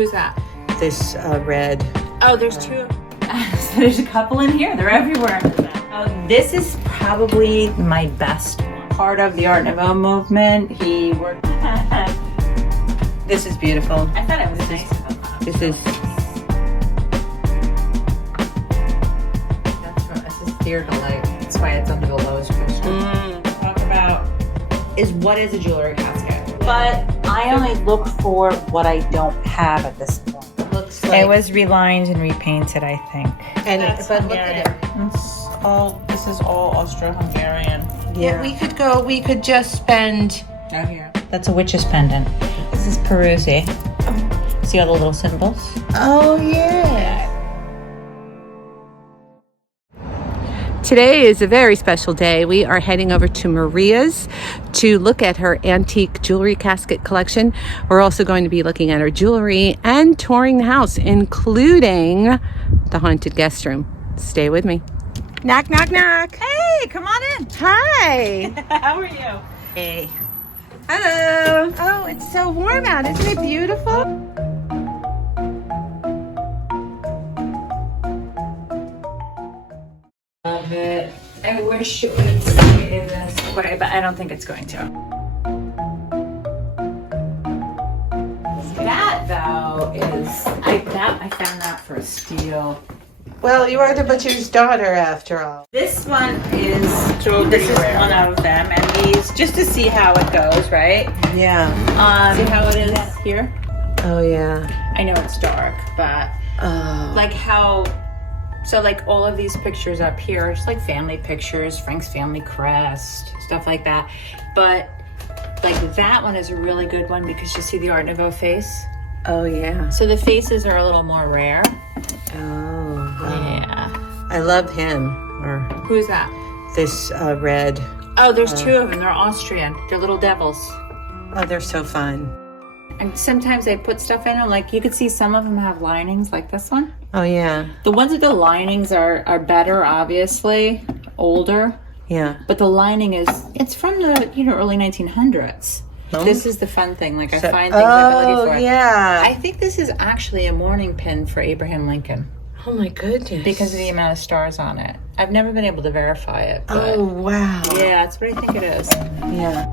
Who's that? This red. Oh, there's two. So there's a couple in here. They're everywhere. This is probably my best one. Part of the Art Nouveau movement. He worked. This is beautiful. I thought it was nice. This is dear delight. That's why it's under the lowest price. Talk about Is what is a jewelry casket? But I only look for what I don't have at this point. It looks like It was relined and repainted, I think. and but look at it. This is all Austro-Hungarian. Yeah, we could just spend. Oh, here. That's a witch's pendant. This is Peruzzi. See all the little symbols? Oh yeah. Today is a very special day. We are heading over to Maria's to look at her antique jewelry casket collection. We're also going to be looking at her jewelry and touring the house, including the haunted guest room. Stay with me. Knock, knock, knock. Hey, come on in. Hi. How are you? Hey. Hello. Oh, it's so warm out. Isn't it beautiful? Love it. I wish it would stay this way, but I don't think it's going to. That though is I found that for a steal. Well, you are the butcher's daughter after all. This one is one of them, and these just to see how it goes, right? Yeah. See how it is here. Oh yeah. I know it's dark, but like how. So like all of these pictures up here, just like family pictures, Frank's family crest, stuff like that. But like that one is a really good one because you see the Art Nouveau face. Oh yeah. So the faces are a little more rare. Oh wow. Yeah. I love him. Or Who's that? this red. Oh, there's two of them. They're Austrian. They're little devils. Oh, they're so fun. And sometimes I put stuff in them. Like you could see some of them have linings, like this one. Oh yeah. The ones with the linings are better, obviously, older. Yeah. But the lining it's from the early 1900s. Oh. This is the fun thing. Like I find things I've been looking for. Yeah. I think this is actually a mourning pin for Abraham Lincoln Oh my goodness. because of the amount of stars on it. I've never been able to verify it. But Oh wow. yeah, that's what I think it is. Yeah.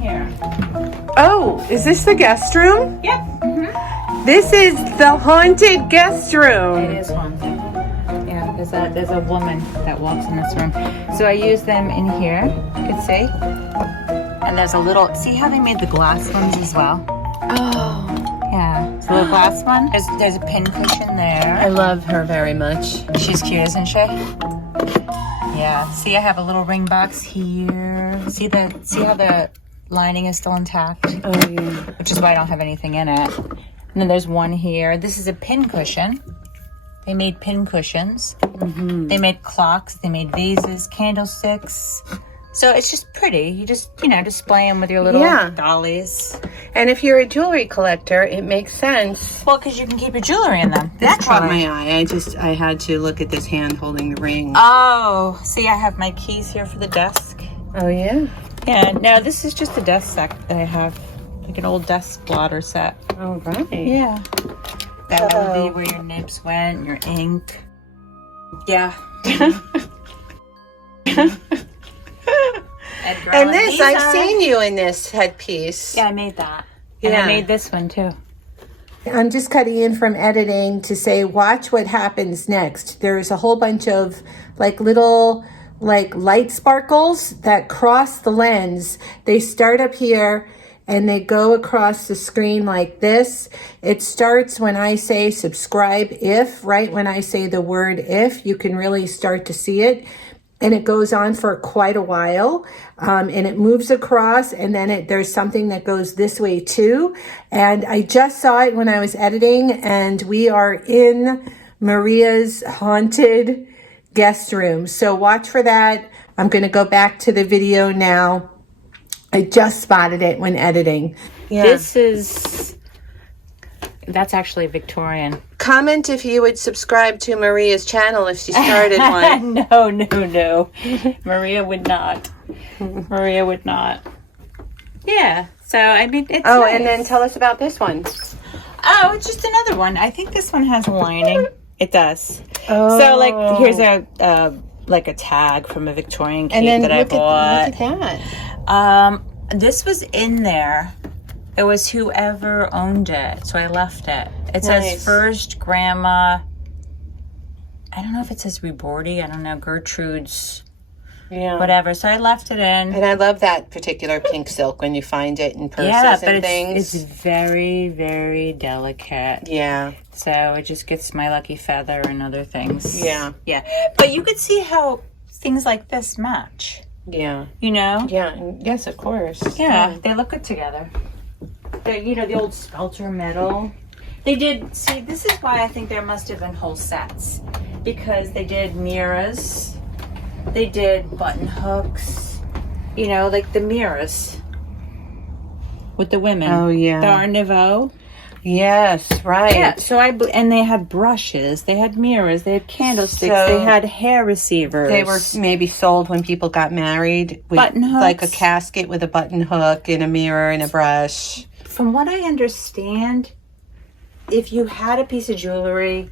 Here. Oh, is this the guest room? Yeah. This is the haunted guest room. It is haunted. Yeah, there's a woman that walks in this room. So I use them in here, you can see. And there's a little, see how they made the glass ones as well? Oh. Yeah, so the glass one. There's a pin cushion I there. love her very much. She's cute, isn't she? Yeah, see I have a little ring box here. See how the lining is still intact? Oh yeah. Which is why I don't have anything in it. And then there's one here. This is a pin cushion. They made pin cushions. Mm-hmm. They made clocks. They made vases, candlesticks. So it's just pretty. You just, display them with your little dollies. And if you're a jewelry collector, it makes sense. Well, because you can keep your jewelry in them. This caught my eye. I had to look at this hand holding the ring. Oh, see, I have my keys here for the desk. Oh yeah. Yeah, no, this is just a desk set that I have. Like an old desk blotter set. All right. Yeah. That would be where your nibs went, your ink. Yeah. And this, I've seen you in this headpiece. Yeah, I made that. And I made this one too. I'm just cutting in from editing to say, watch what happens next. There's a whole bunch of little light sparkles that cross the lens. They start up here and they go across the screen like this. It starts when I say subscribe right when I say the word if, you can really start to see it. And it goes on for quite a while, and it moves across, and then there's something that goes this way too. And I just saw it when I was editing, and we are in Maria's haunted guest room. So watch for that. I'm going to go back to the video now. I just spotted it when editing. Yeah. That's actually Victorian. Comment if you would subscribe to Maria's channel if she started one. No. Maria would not. Maria would not. Yeah. So I mean, it's Oh, nice. and then tell us about this one. Oh, it's just another one. I think this one has a lining. It does. Oh. So like, here's a like a tag from a Victorian cape that I bought. Look at that. This was in there. It was whoever owned it, so I left it. It says first grandma. I don't know if it says Rebordy. I don't know, Gertrude's. Yeah. Whatever. So I left it in. And I love that particular pink silk when you find it in purses and things. It's very, very delicate. Yeah. So it just gets my lucky feather and other things. Yeah. Yeah. But you could see how things like this match. Yeah. You know? Yeah. Yes, of course. Yeah. They look good together. You know, the old Spelter metal. They did, see, this is why I think there must have been whole sets. Because they did mirrors. They did button hooks, you know, like the mirrors with the women. Oh, yeah. The Art Nouveau. Yes, right. Yeah, so and they had brushes, they had mirrors, they had candlesticks, they had hair receivers. They were maybe sold when people got married. With, button hooks. Like a casket with a button hook and a mirror and a brush. From what I understand, if you had a piece of jewelry,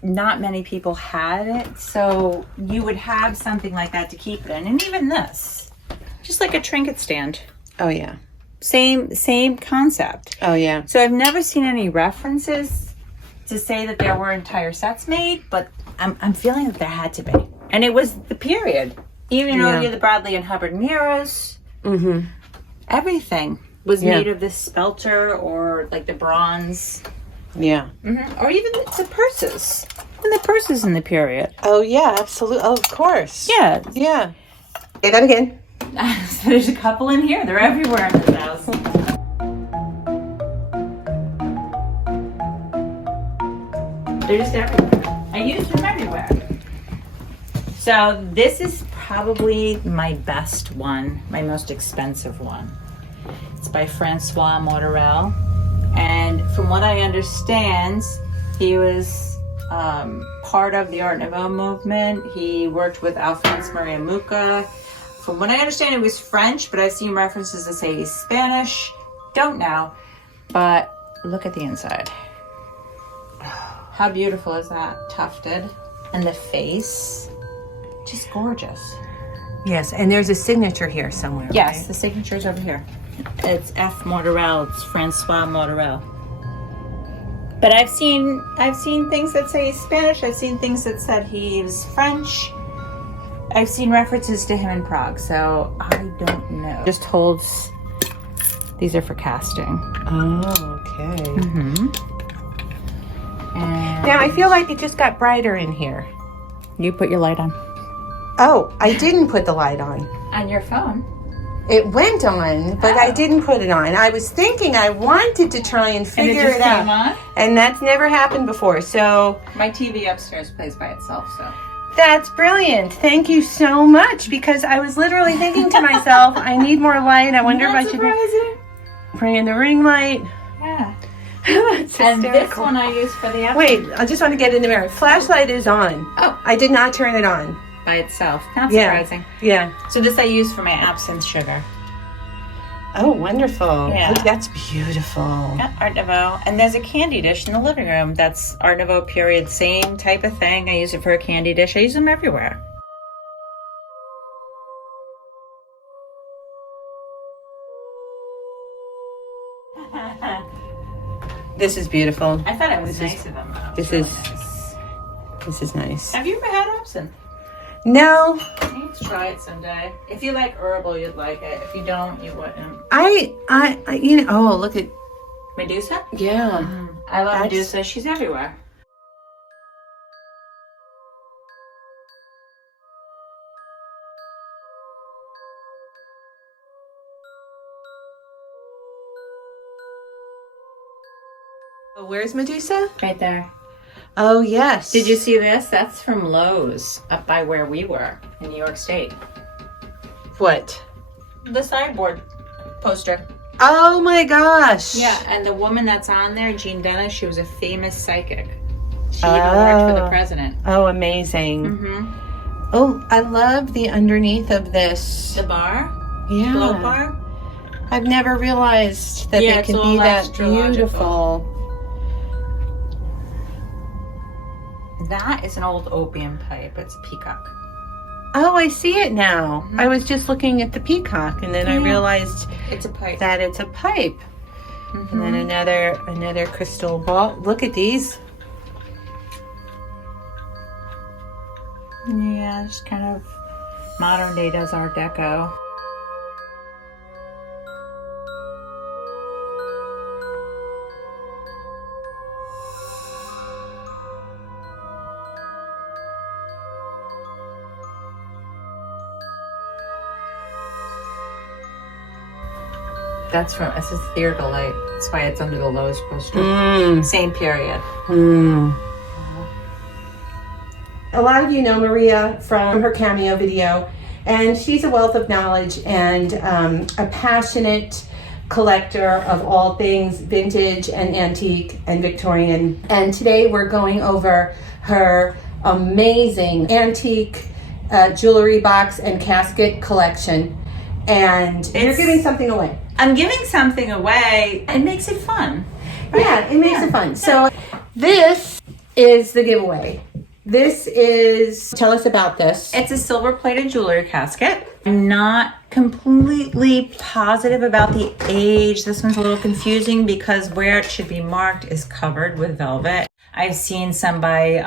not many people had it, so you would have something like that to keep it in. And even this, just like a trinket stand. Oh, yeah. Same concept. Oh, yeah. So I've never seen any references to say that there were entire sets made, but I'm feeling that there had to be. And it was the period. Even though you're the Bradley and Hubbard mirrors, everything was made of this Spelter or like the bronze. Yeah. Or even the purses. And the purses in the period. Oh, yeah, absolutely. Oh, of course. Yeah. Yeah. Say that again. So there's a couple in here. They're everywhere in this house. They're just everywhere. I use them everywhere. So this is probably my best one, my most expensive one. It's by Francois Mortarel. And from what I understand, he was part of the Art Nouveau movement. He worked with Alphonse Maria Mucha. From what I understand, it was French, but I've seen references that say he's Spanish. Don't know. But look at the inside. How beautiful is that? Tufted. And the face. Just gorgeous. Yes, and there's a signature here somewhere. Yes, right? the signature's over here. It's F. Mortarel. It's Francois Mortarel. But I've seen things that say he's Spanish. I've seen things that said he's French. I've seen references to him in Prague, so I don't know. Just holds. These are for casting. Oh, okay. And Now, I feel like it just got brighter in here. you put your light on. Oh, I didn't put the light on. On your phone. It went on, but I didn't put it on. I was thinking I wanted to try and figure just it out. came on? And that's never happened before. So My TV upstairs plays by itself, so. that's brilliant. Thank you so much, because I was literally thinking to myself, I need more light. I wonder if I should bring in the ring light. Yeah. That's And this hysterical. one I use for the Wait, I just want to get in the mirror. Flashlight is on. Oh. I did not turn it on. by itself. Not Yeah. surprising. Yeah. So this I use for my absinthe sugar. Oh, wonderful. Yeah. Look, that's beautiful. Yeah, Art Nouveau. And there's a candy dish in the living room. That's Art Nouveau period. Same type of thing. I use it for a candy dish. I use them everywhere. This is beautiful. I thought it was This is- nice of them. though. This It is was really nice. this is nice. Have you ever had absinthe? No, You need to try it someday. If you like herbal, you'd like it. If you don't, you wouldn't. I you know. Oh, look at Medusa? yeah. I love That's- Medusa. She's everywhere. Oh, where's Medusa? Right there. Oh yes. Did you see this? That's from Lowe's up by where we were in New York State. What? The sideboard poster. Oh my gosh. Yeah, and the woman that's on there, Jean Dennis, she was a famous psychic. She even worked for the president. Oh, amazing. Mm-hmm. Oh, I love the underneath of this. The bar, Yeah. glow bar. I've never realized that Yeah, they it's can all be that astrological. beautiful. That is an old opium pipe. It's a peacock. Oh, I see it now. I was just looking at the peacock, and then I realized It's a pipe. that it's a pipe. And then another crystal ball. Look at these. Yeah, just kind of modern day does Art Deco. This is theodolite. That's why it's under the Lowe's poster. Same period. A lot of you know Maria from her cameo video, and she's a wealth of knowledge and a passionate collector of all things vintage and antique and Victorian. And today we're going over her amazing antique jewelry box and casket collection. And you're giving something away. I'm giving something away. It makes it fun. Right? Yeah, it makes it fun. So this is the giveaway. Tell us about this. It's a silver-plated jewelry casket. I'm not completely positive about the age. This one's a little confusing because where it should be marked is covered with velvet. I've seen some by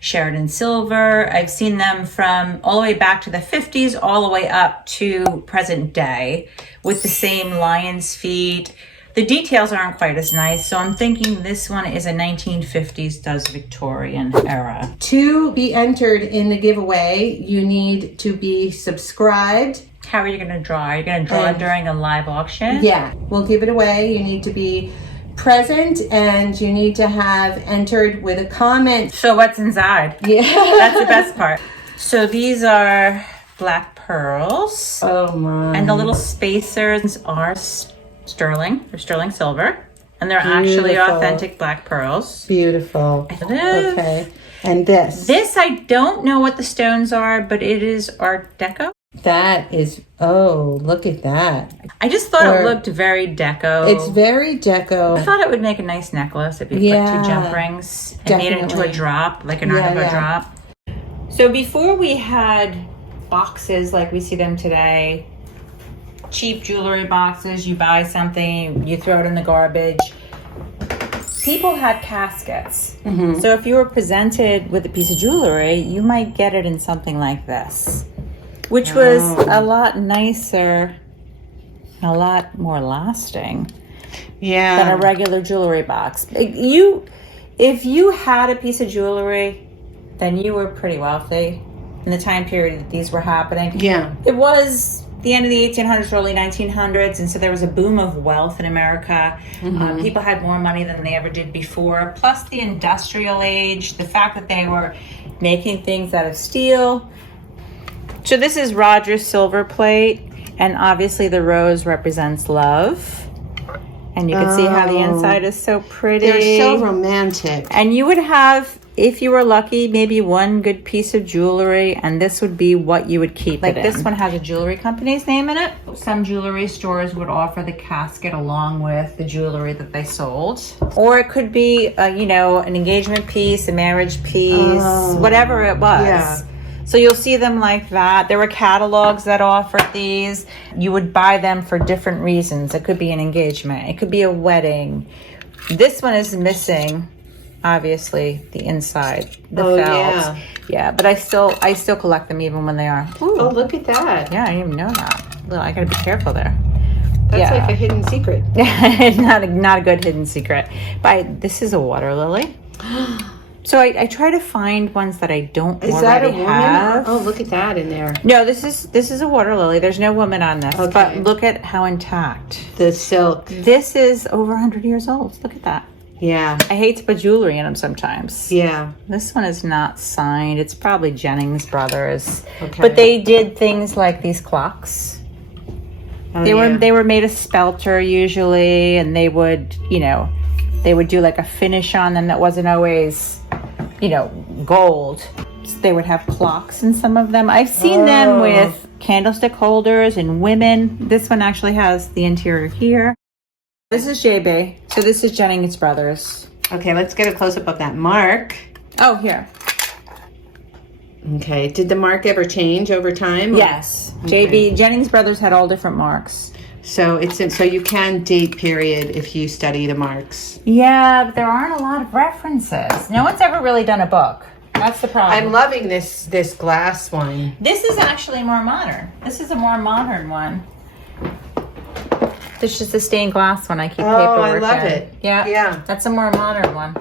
Sheridan Silver. I've seen them from all the way back to the 50s, all the way up to present day with the same lion's feet. The details aren't quite as nice, so I'm thinking this one is a 1950s does Victorian era. To be entered in the giveaway, you need to be subscribed. How are you going to draw? Are you going to draw during a live auction? Yeah, we'll give it away. You need to be present and you need to have entered with a comment. So what's inside? Yeah. That's the best part. So these are black pearls. Oh my. And the little spacers are sterling. They're sterling silver. And they're actually Beautiful. authentic black pearls. Beautiful. Okay. And this. This, I don't know what the stones are, but it is Art Deco. That is, oh, look at that. I just thought it looked very deco. It's very deco. I thought it would make a nice necklace if you put 2 jump rings and made it into a drop, like an Art Deco drop. So before we had boxes like we see them today, cheap jewelry boxes, you buy something, you throw it in the garbage. People had caskets. So if you were presented with a piece of jewelry, you might get it in something like this, which was a lot nicer, a lot more lasting than a regular jewelry box. If you had a piece of jewelry, then you were pretty wealthy in the time period that these were happening. Yeah. It was the end of the 1800s, early 1900s, and so there was a boom of wealth in America. People had more money than they ever did before, plus the industrial age, the fact that they were making things out of steel. So this is Roger's silver plate, and obviously the rose represents love. And you can see how the inside is so pretty. They're so romantic. And you would have, if you were lucky, maybe one good piece of jewelry, and this would be what you would keep it in. This one has a jewelry company's name in it. Some jewelry stores would offer the casket along with the jewelry that they sold. Or it could be, an engagement piece, a marriage piece, whatever it was. Yeah. So you'll see them like that. There were catalogs that offered these. You would buy them for different reasons. It could be an engagement. It could be a wedding. This one is missing, obviously, the inside, the felt. Yeah, but I still collect them even when they are. Ooh. Oh, look at that. Yeah, I didn't even know that. Well, I gotta be careful there. That's like a hidden secret. not a good hidden secret. But this is a water lily. So I try to find ones that I don't already have. Is that a woman? Oh, look at that in there. No, this is a water lily. There's no woman on this. Okay. But look at how intact. The silk. This is over 100 years old. Look at that. Yeah. I hate to put jewelry in them sometimes. Yeah. This one is not signed. It's probably Jennings Brothers. Okay. But they did things like these clocks. Oh, they were made of spelter usually, and they would do like a finish on them that wasn't always gold. They would have clocks in some of them. I've seen them with candlestick holders and women. This one actually has the interior here. This is JB. So this is Jennings Brothers. Okay, let's get a close-up of that mark. Oh, here. Okay, did the mark ever change over time? Yes. Okay. JB, Jennings Brothers had all different marks. So so you can date period if you study the marks. Yeah, but there aren't a lot of references. No one's ever really done a book. That's the problem. I'm loving this glass one. This is actually more modern. This is a more modern one. This is the stained glass one I keep paperwork I love in. it. Yeah. Yeah. That's a more modern one.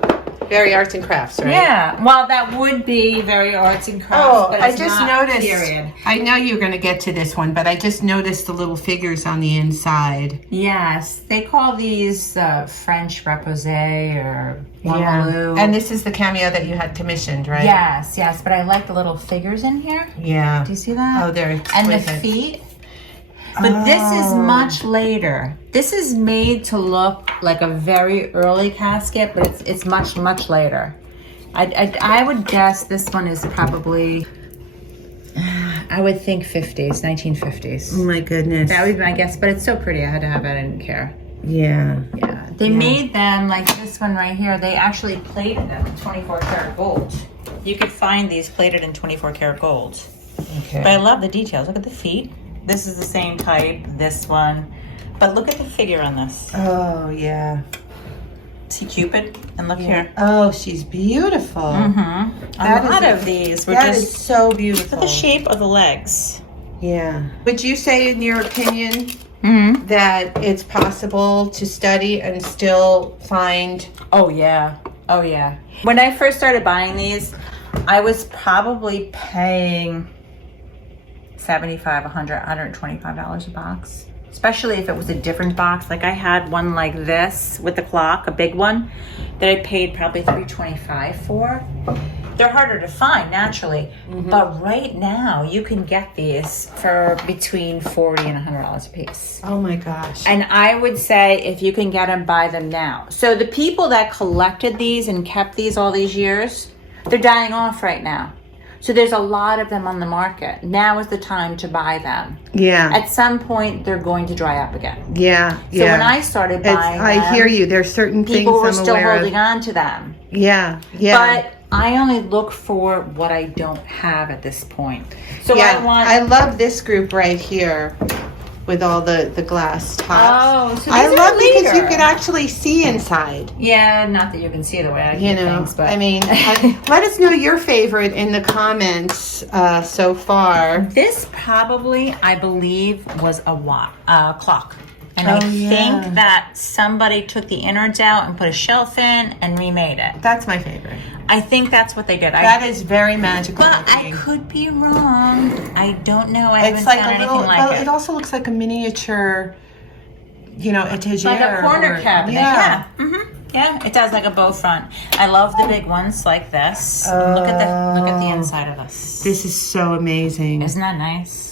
Very arts and crafts, right? Yeah. Well, that would be very arts and crafts. Oh, but I it's just not, noticed. Period. I know you're going to get to this one, but I just noticed the little figures on the inside. Yes. They call these French reposé or Waterloo. And this is the cameo that you had commissioned, right? Yes, yes. But I like the little figures in here. Yeah. Do you see that? Oh, they're And the exquisite. feet. But this is much later. This is made to look like a very early casket, but it's much, much later. I would guess this one is probably, I would think 50s, 1950s. Oh my goodness. That would be my guess, but it's so pretty. I had to have it. I didn't care. Yeah. Yeah. They made them like this one right here. They actually plated them in 24 karat gold. You could find these plated in 24 karat gold. Okay. But I love the details. Look at the feet. This is the same type, this one. But look at the figure on this. Oh, yeah. See Cupid? And look here. Oh, she's beautiful. Mm-hmm. A lot of these were That just... is so Look at beautiful. the shape of the legs. Yeah. Would you say, in your opinion, that it's possible to study and still find... Oh, yeah. Oh, yeah. When I first started buying these, I was probably paying $75, $100, $125 a box. Especially if it was a different box. Like I had one like this with the clock, a big one, that I paid probably $325 for. They're harder to find naturally, but right now you can get these for between $40 and $100 a piece. Oh my gosh. And I would say if you can get them, buy them now. So the people that collected these and kept these all these years, they're dying off right now. So there's a lot of them on the market. Now is the time to buy them. Yeah. At some point, they're going to dry up again. Yeah. So when I started buying them, I hear you. There's certain things people were I'm still aware holding of. on to them. Yeah. Yeah. But I only look for what I don't have at this point. So yeah. I love this group right here with all the glass tops. Oh, so these I are love because you later. can actually see inside. Yeah, not that you can see the way I You do know, things, but I mean, let us know your favorite in the comments so far. this probably, I believe, was a clock. And Oh, I yeah. think that somebody took the innards out and put a shelf in and remade it. That's my favorite. I think that's what they did. That is very magical. But I looking. could be wrong. I don't know. I haven't It's like found a anything little. like Well, it. it also looks like a miniature, etagere. Like a corner or- cabinet. Yeah. Yeah, it does like a bow front. I love the big ones like this. Look at the inside of this. This is so amazing. Isn't that nice?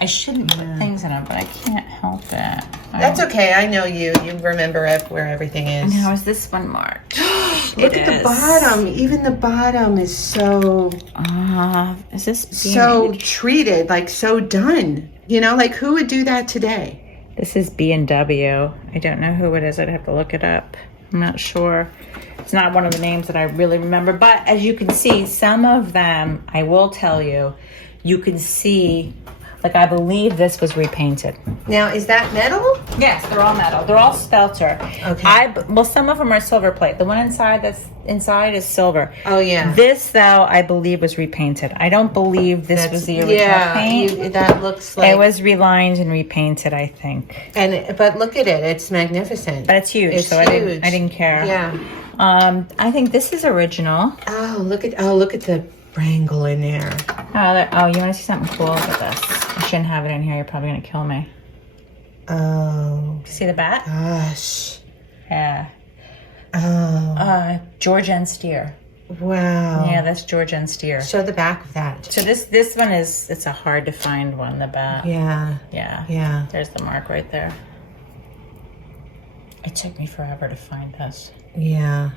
I shouldn't put things in it, but I can't help it. That's okay. I know you. You remember where everything is. And how is this one marked? Look at the bottom. Even the bottom is so Is this so treated, like so done. Like who would do that today? This is B&W. I don't know who it is. I'd have to look it up. I'm not sure. It's not one of the names that I really remember. But as you can see, some of them, I will tell you, you can see, like I believe this was repainted. Now, is that metal? Yes, they're all metal. They're all spelter. Okay. Well, some of them are silver plate. The one that's inside is silver. Oh yeah. This, though, I believe was repainted. I don't believe this was the original paint. That looks like It was relined and repainted, I think. But look at it. It's magnificent. But it's huge, It's so huge. I didn't care. Yeah. I think this is original. Oh, look at the wrangle in there. Oh, you want to see something cool? Look at this. I shouldn't have it in here. You're probably going to kill me. Oh See the bat? gosh. Yeah. Oh George N. Steer. wow. Yeah, that's George N. Steer. Show the back of that. So this one it's a hard to find one, the bat. Yeah. Yeah. Yeah. There's the mark right there. It took me forever to find this. Yeah.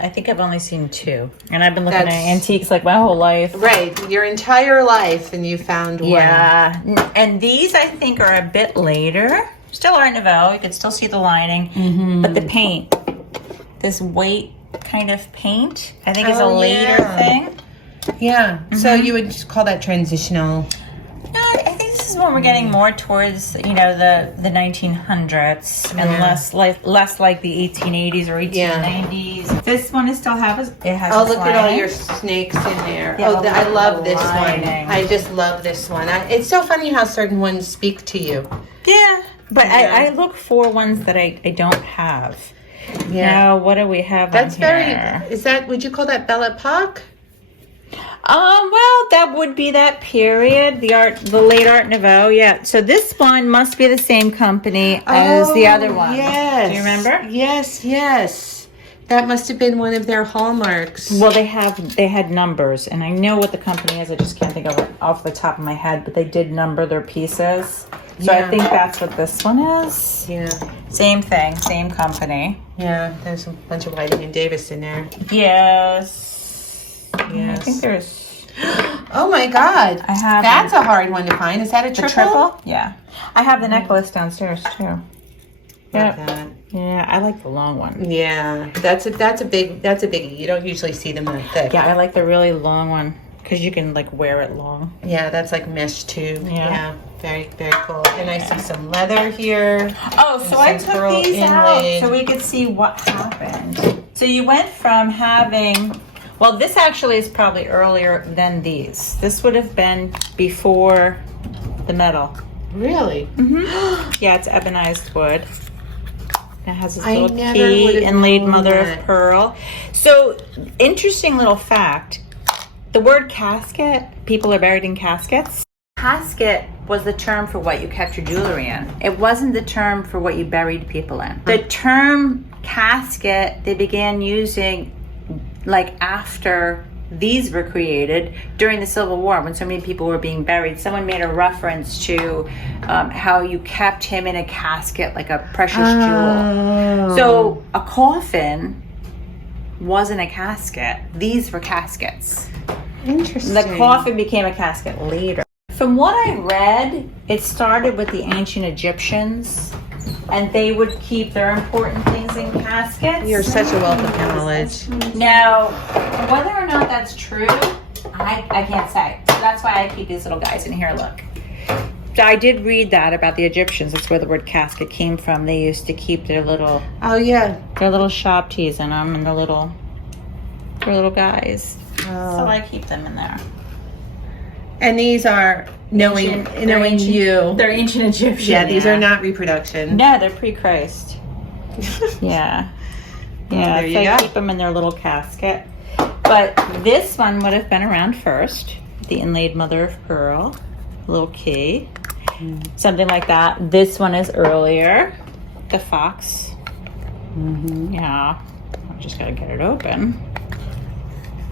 I think I've only seen 2. And I've been looking That's- at antiques like my whole life. Right, your entire life, and you found one. Yeah. And these I think are a bit later. Still Art Nouveau. You can still see the lining. But the paint, this white kind of paint, I think is a later thing. Yeah. So you would just call that transitional. No, I think this is when we're getting more towards, you know, the 1900s and less like the 1880s or 1890s. This one is still it has. Oh, look at all your snakes in there. Yeah, I love this one. lining. I just love this one. It's so funny how certain ones speak to you. Yeah, but Yeah. I look for ones that I don't have. Yeah. Now, what do we have That's on very. here? Is that? Would you call that Belle Epoque? Well, that would be that period, the late Art Nouveau. Yeah. So this one must be the same company as the other one. Yes. Do you remember? Yes. Yes. That must have been one of their hallmarks. Well, they had numbers, and I know what the company is. I just can't think of it off the top of my head, but they did number their pieces. So I think that's what this one is. Yeah. Same thing, same company. Yeah. There's a bunch of Whiting and Davis in there. Yes. Yes. I think there's Oh my God. I have That's a hard one to find. Is that a the triple? triple. Yeah. I have the necklace downstairs too. Love Yeah. that. Yeah, I like the long one. Yeah. That's a biggie. You don't usually see them that thick. Yeah, I like the really long one because you can like wear it long. Yeah, that's like mesh too. Yeah. Very, very cool. And I see some leather here. Oh, so I some took pearl these out inlaid. so we could see what happened. So you went from having, well, this actually is probably earlier than these. This would have been before the metal. Really? Yeah, it's ebonized wood. It has this I little never key, would've inlaid known mother that. of pearl. So, interesting little fact. The word casket, people are buried in caskets. Casket was the term for what you kept your jewelry in. It wasn't the term for what you buried people in. The term casket, they began using like after these were created during the Civil War when so many people were being buried. Someone made a reference to how you kept him in a casket like a precious jewel. So a coffin wasn't a casket. These were caskets. Interesting. The coffin became a casket later. From what I read, it started with the ancient Egyptians, and they would keep their important things in caskets. You're such a wealth of knowledge. Now, whether or not that's true, I can't say. So that's why I keep these little guys in here. Look. So I did read that about the Egyptians. That's where the word casket came from. They used to keep their little Oh yeah. shop teas in them and their little guys. Oh. So I keep them in there. And these are knowing you. They're ancient Egyptian. Yeah, these are not reproduction. No, they're pre-Christ. Yeah. Yeah, there you so I go. keep them in their little casket. But this one would have been around first. The inlaid mother of pearl, little key, something like that. This one is earlier. The fox. Yeah. I just gotta get it open.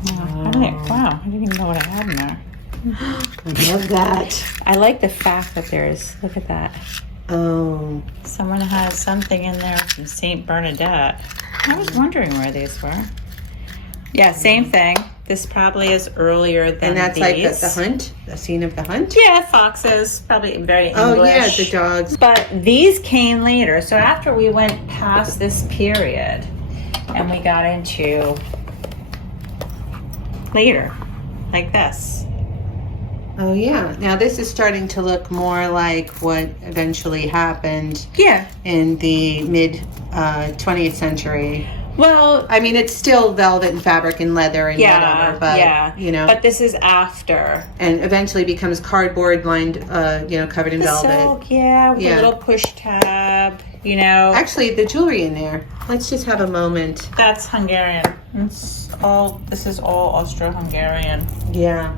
Yeah, wow, I didn't even know what I had in there. I love that. I like the fact that there's, look at that. Oh. Someone has something in there from St. Bernadette. I was wondering where these were. Yeah, same thing. This probably is earlier than And that's these. like the hunt? The scene of the hunt? Yeah, foxes. Probably very English. Oh yeah, the dogs. But these came later. So after we went past this period and we got into later, like this. Oh yeah. Now this is starting to look more like what eventually happened Yeah. in the mid 20th century. Well, I mean, it's still velvet and fabric and leather and whatever, but you know, But this is after. and eventually becomes cardboard lined, covered in The velvet. silk, yeah, with Yeah. a little push tab, you know. Actually, the jewelry in there. Let's just have a moment. That's Hungarian. This is all Austro-Hungarian. Yeah.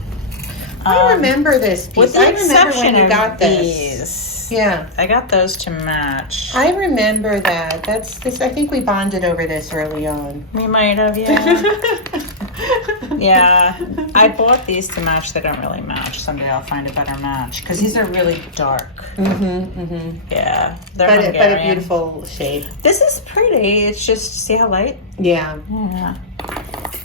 I remember this piece. With the I remember when exception you of got this. these. Yeah. I got those to match. I remember that. That's this. I think we bonded over this early on. We might have, yeah. Yeah. I bought these to match. They don't really match. Someday I'll find a better match. Because these are really dark. Yeah. They're But a Hungarian. beautiful shade. This is pretty. It's just, see how light? Yeah. Yeah.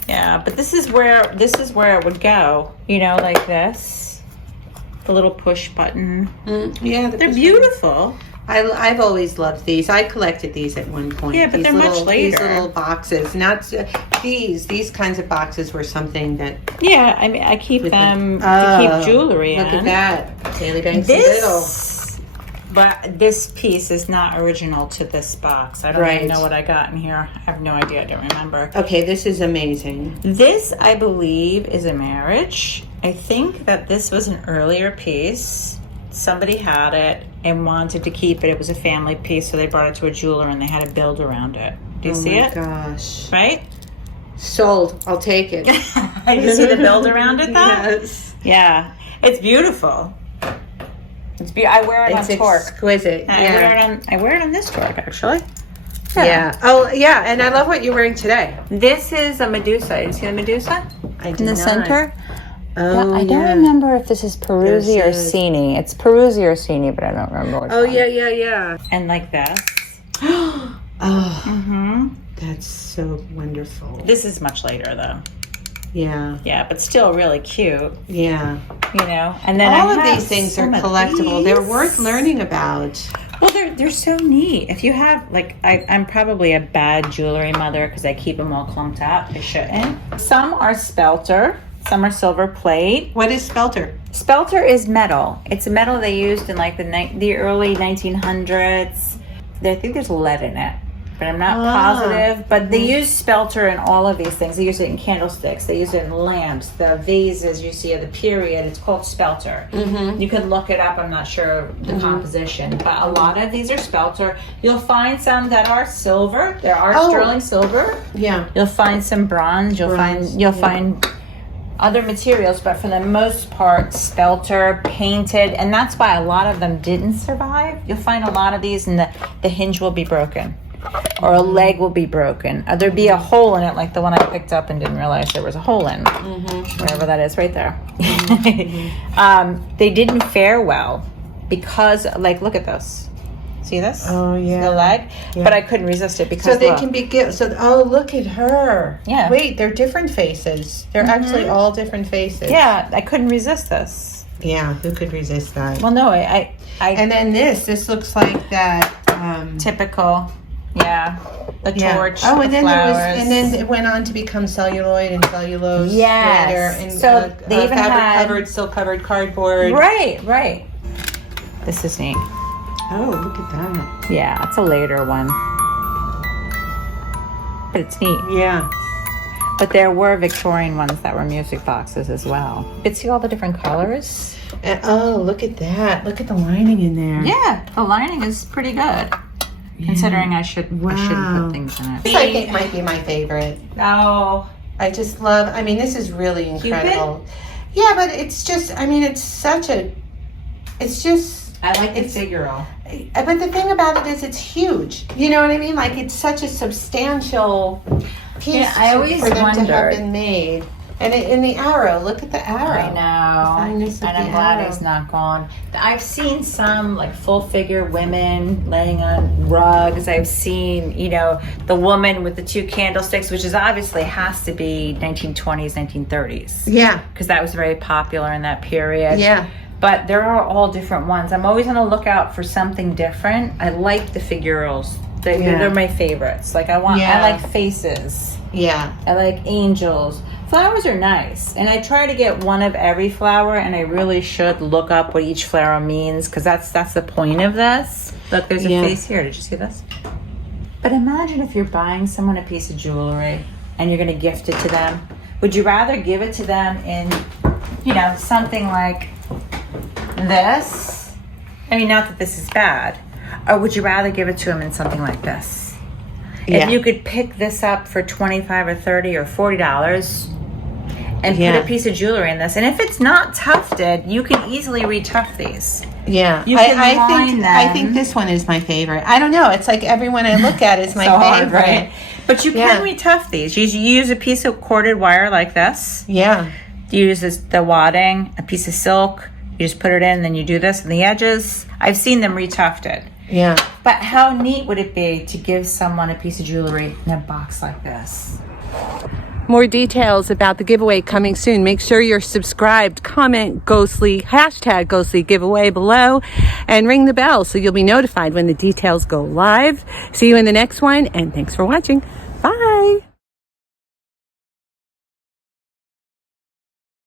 Yeah, but this is where it would go. You know, like this. The little push button. Yeah, they're beautiful. I've always loved these. I collected these at one point. Yeah, but they're much later. These little boxes, not these kinds of boxes were something that. Yeah, I mean, I keep them to keep jewelry in. Look at that, Daily Banks Little. But this piece is not original to this box. I don't even know what I got in here. I have no idea. I don't remember. Okay, this is amazing. This, I believe, is a marriage. I think that this was an earlier piece. Somebody had it and wanted to keep it. It was a family piece, so they brought it to a jeweler and they had to build around it. Do you see it? Oh my gosh. Right? Sold. I'll take it. You see the build around it though? Yes. Yeah. It's beautiful. I wear it on tour. It's exquisite. I wear it on this tour actually. Yeah. Oh, yeah. And I love what you're wearing today. This is a Medusa. You see the Medusa? I did in the center? Oh, I don't remember if this is Peruzzi or Cini. It's Peruzzi or Cini, but I don't remember which one. Yeah. And like this. That's so wonderful. This is much later though. Yeah. Yeah, but still really cute. Yeah. You know, and then all of these things are collectible. They're worth learning about. Well, they're so neat. If you have, like, I'm probably a bad jewelry mother because I keep them all clumped up. I shouldn't. Some are spelter. Some are silver plate. What is spelter? Spelter is metal. It's a metal they used in like the early 1900s. I think there's lead in it, but I'm not positive. But they use spelter in all of these things. They use it in candlesticks. They use it in lamps, the vases you see of the period. It's called spelter. You can look it up. I'm not sure the composition, but a lot of these are spelter. You'll find some that are silver. There are sterling silver. Yeah. You'll find some bronze. You'll find other materials, but for the most part, spelter, painted, and that's why a lot of them didn't survive. You'll find a lot of these and the hinge will be broken or a leg will be broken. There'd be a hole in it like the one I picked up and didn't realize there was a hole in. Wherever that is, right there. They didn't fare well because, like, look at this. See this? Oh, yeah. The leg? Yeah. But I couldn't resist it because so they can be look at her. Yeah. Wait, they're different faces. They're actually all different faces. Yeah, I couldn't resist this. Yeah, who could resist that? Well, no, I and then this looks like that typical. Yeah. The torch. Oh, and then flowers. it went on to become celluloid and cellulose yes. later, and so they even had silk covered cardboard. Right. This is neat. Oh, look at that. Yeah, it's a later one. But it's neat. Yeah. But there were Victorian ones that were music boxes as well. You could see all the different colors. And, look at that. Look at the lining in there. Yeah, the lining is pretty good. Considering I shouldn't put things in it. This I think might be my favorite. Oh. I just love, this is really incredible. Cupid? Yeah, but it's just, I like the figural. But the thing about it is it's huge. You know what I mean? Like, it's such a substantial piece for them to have been made. And in the arrow, look at the arrow. I know. And I'm glad it's not gone. I've seen some like full figure women laying on rugs. I've seen, the woman with the two candlesticks, which is obviously has to be 1920s, 1930s. Yeah. Because that was very popular in that period. Yeah. But there are all different ones. I'm always on the lookout for something different. I like the figurals. They're my favorites. Like I like faces. Yeah. I like angels. Flowers are nice. And I try to get one of every flower, and I really should look up what each flower means, because that's the point of this. Look, there's a face here. Did you see this? But imagine if you're buying someone a piece of jewelry and you're going to gift it to them. Would you rather give it to them in, something like this? Not that this is bad. Or would you rather give it to them in something like this? Yeah. If you could pick this up for $25 or $30 or $40 and put a piece of jewelry in this, and if it's not tufted, you can easily retuff these. Yeah, you can line them. I think this one is my favorite. I don't know. It's like everyone I look at is my favorite. Hard, right? But you can retuff these. You use a piece of corded wire like this. Yeah. You use the wadding, a piece of silk. You just put it in, then you do this on the edges. I've seen them retufted. Yeah. But how neat would it be to give someone a piece of jewelry in a box like this? more details about the giveaway coming soon. Make sure you're subscribed, comment ghostly, hashtag ghostly giveaway below, and ring the bell so you'll be notified when the details go live. See you in the next one, and thanks for watching.